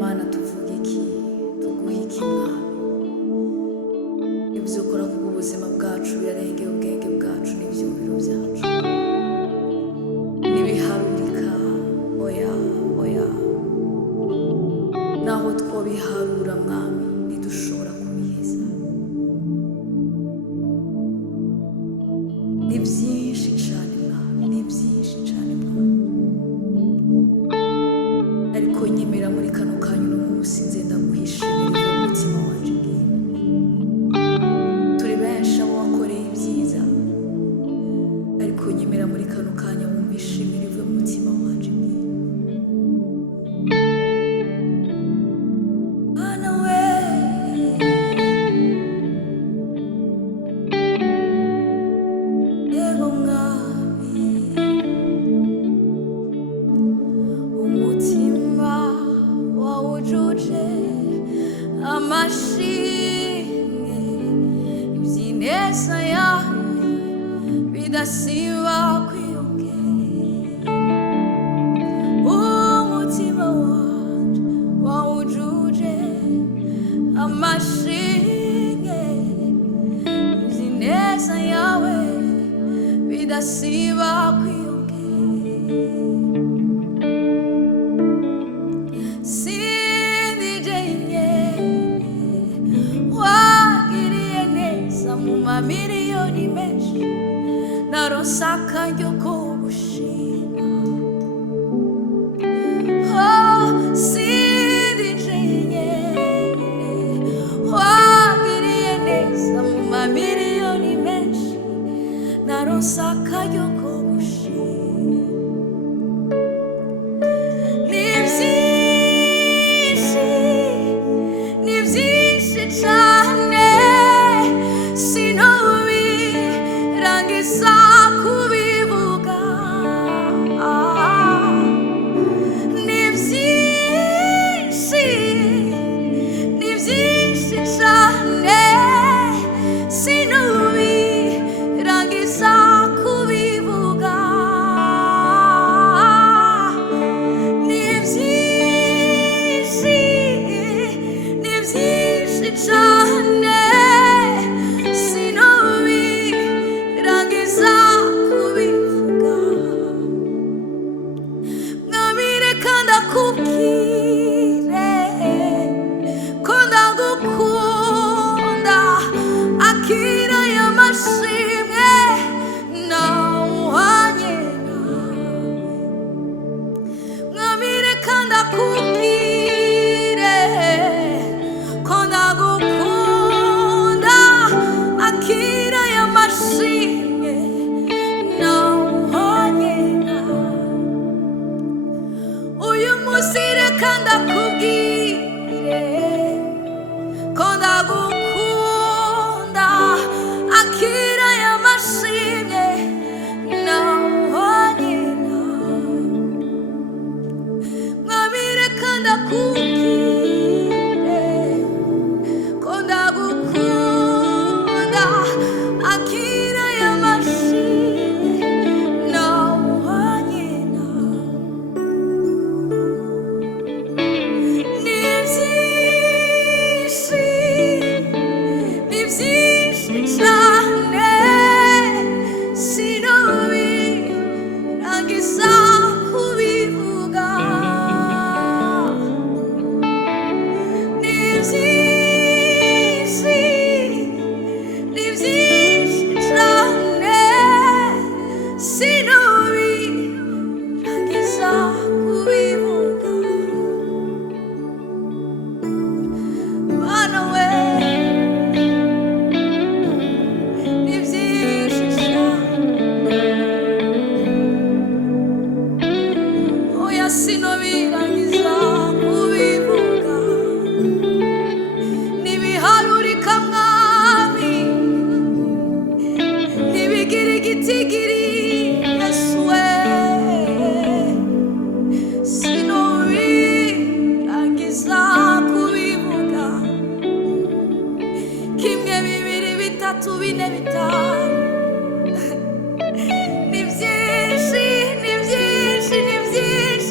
Mana tuvuge iki tuguhe iki mwami ibyo ukora ku buzima bwacu yarengeye ubwenge bwacu n'ibyumviro byacu nibiharurika oya oya naho twobiharura mwami nidushobora kubiheza ni byinshi cyane mwami ni byinshi cyane mwami ariko nyemera muri kano kanya uno munsi nzenda guhishimira umutima wanje turi benshi abo wakoreye ibyiza ariko nyemera muri kano kanya wumvishimira ivuye mu mutima wanje Bana we yego mwami umutima wawujuje amashimwe iby'ineza yawe bidasiba kwiyongera umutima wanje wawujuje amashimwe iby'ineza yawe bidasiba kwiyongera miliyoni menshi narosaka ryo kugushima sindijenye wagiriye neza mu mamiliyoni menshi narosaka ryo kugushima ni byinshi cyane kubivuga ni byinshi cyane sinubirangiza kubivuga ni byinshi cyane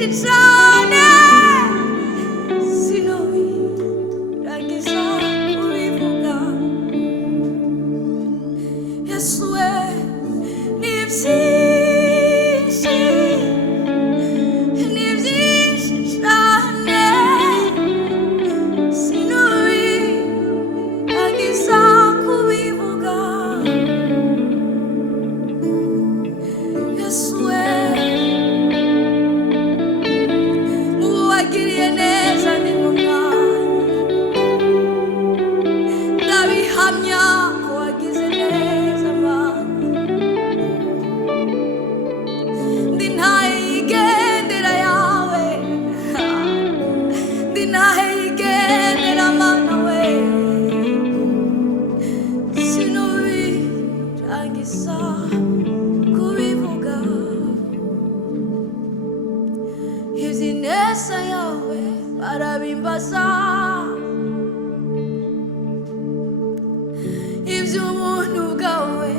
It's on barabimbaza iby'ubuntu bwawe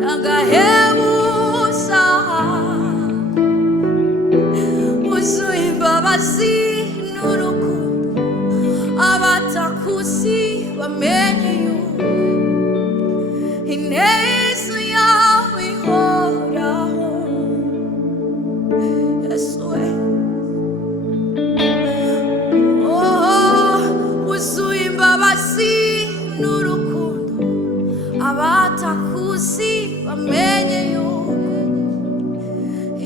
nagahebuza wuzuye imbabazi n'urukundo abatakuzi bamenye yuko ineza yawe ihoraho. Yesu we, wuzuye imbabazi n'urukundo abatakuzi bamenye yuko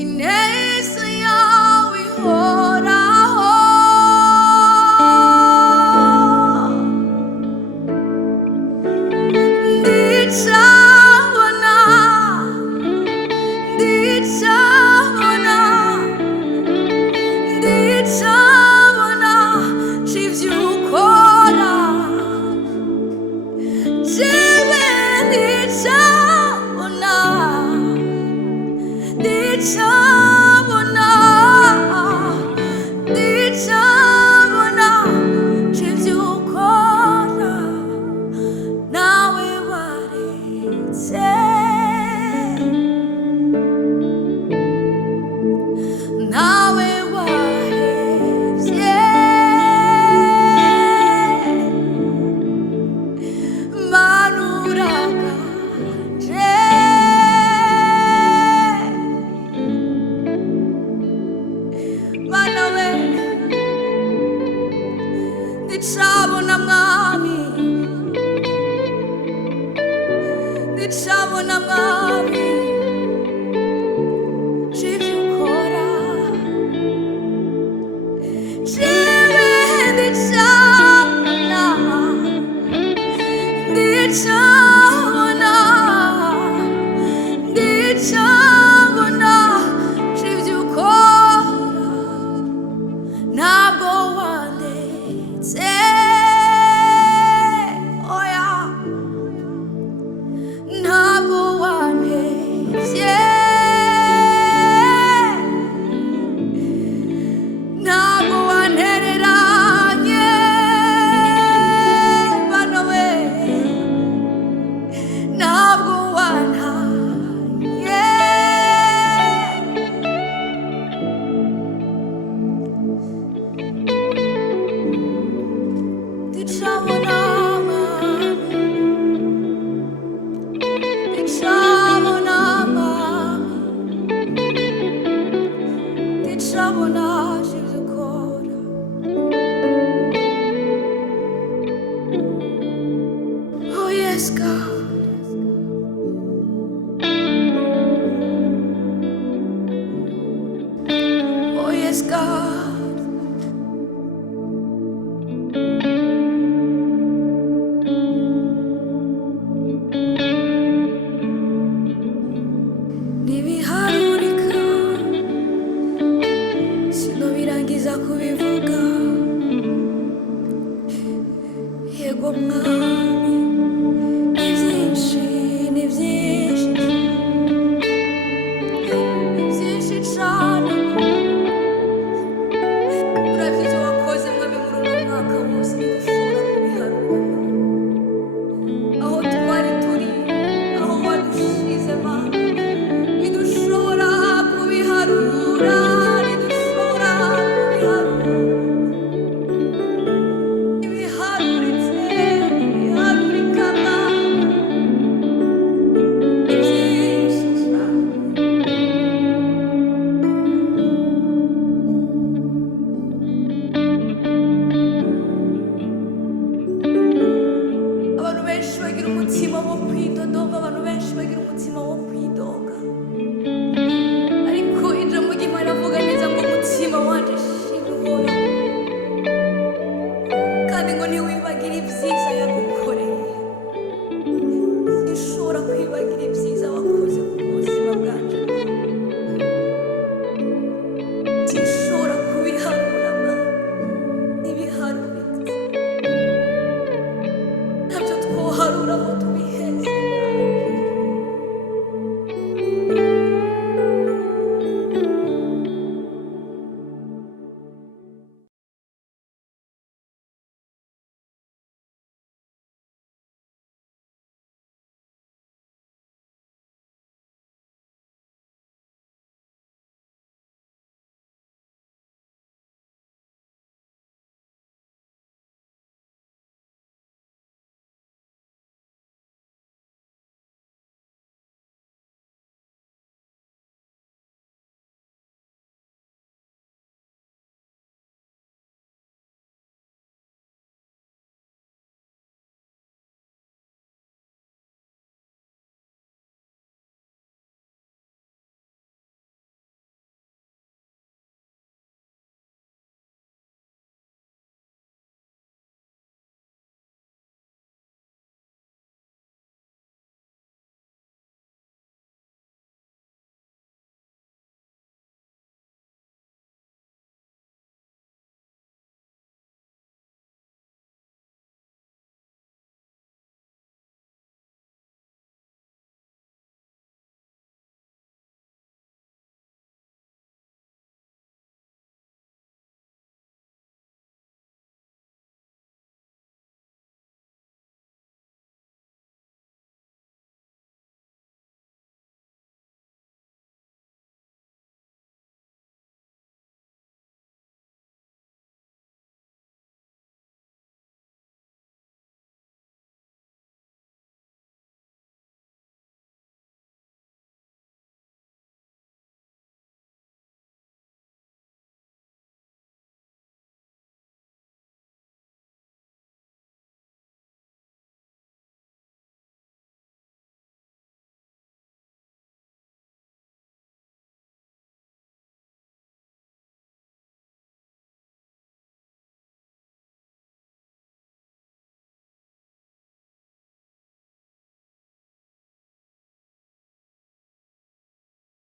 ineza yawe ihoraho. Ndicabona, ndicabona, ndicabona c'ivyo ukora, jewe ndicabona, ndicabona